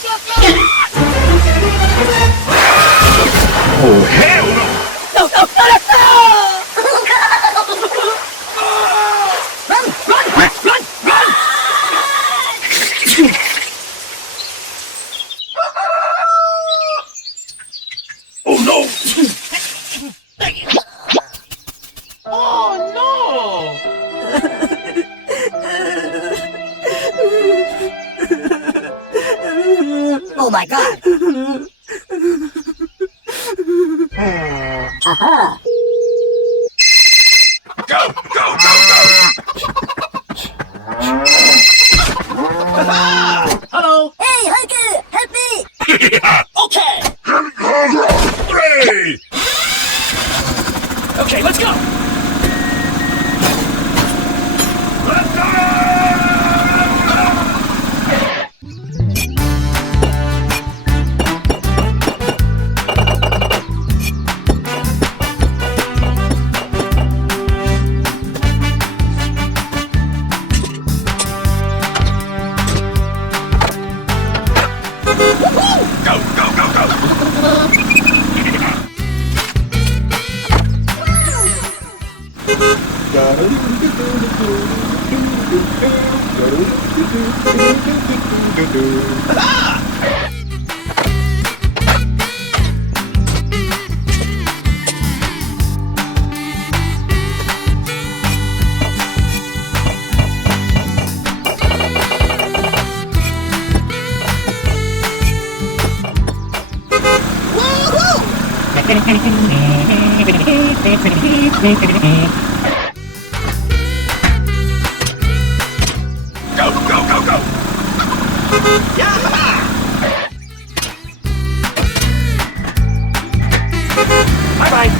Oh, hell no! Go, go, go, let's go! Run, run, run, run, run! Oh no! Oh no! Oh my god! Aha! Go, go, go, go! Hello! Hey, Haiku! Help me! Okay! Hooray! Okay, let's go! Let's go! Go, go, go, go! Go, go, go, go! Bye-bye!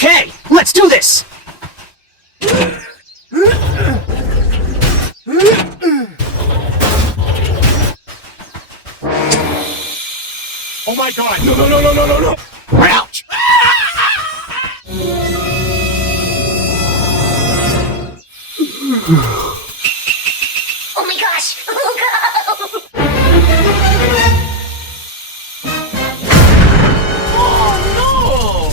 Okay, let's do this! Oh my god! No, no, no, no, no, no, no! Ouch! Oh my gosh! Oh no! Oh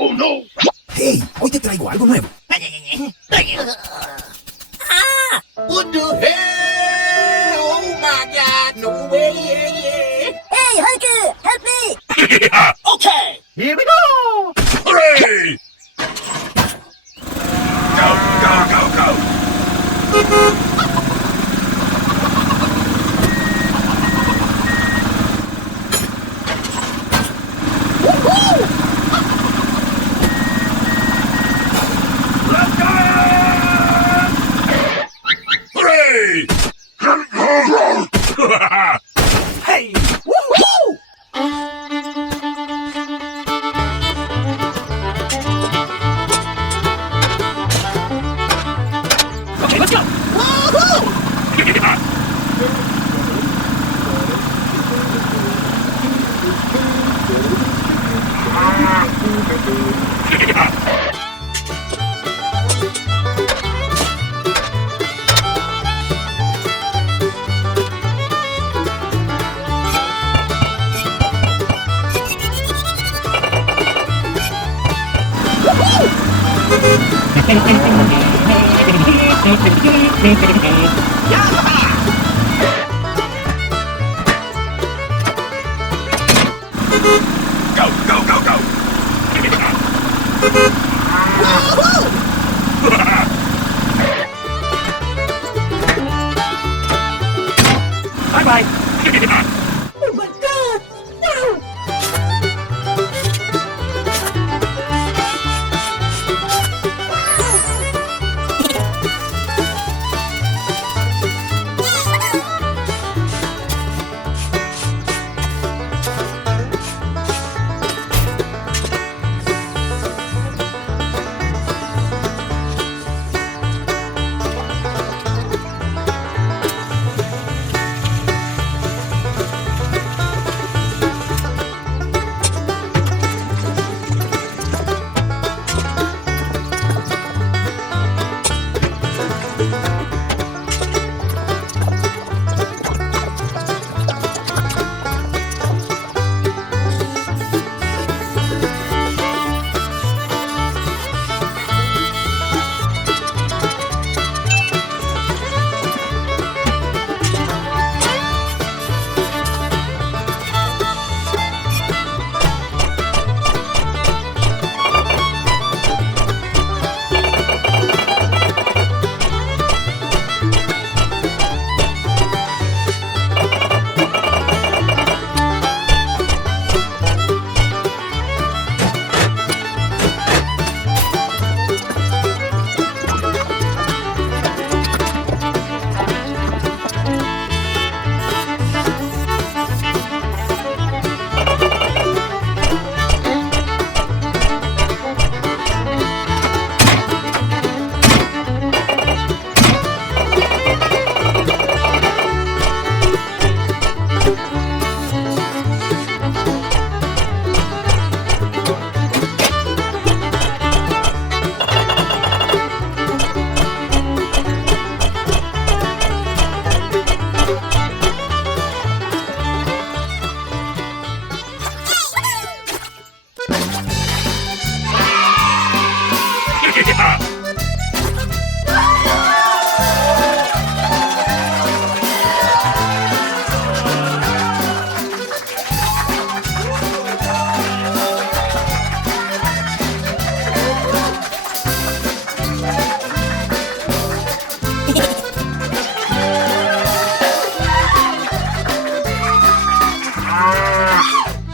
Oh no! Hey, hoy te traigo algo nuevo. What the hell? Oh my god, no way! Hey, Hulk! Help me! Okay, here we go! Hooray! Go, go, go, go! Let's go! Hooray! Hey! Woohoo! Okay, let's go! Go, go, go, go! Bye-bye! Oh my god! No!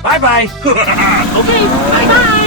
Bye-bye! Okay, bye bye!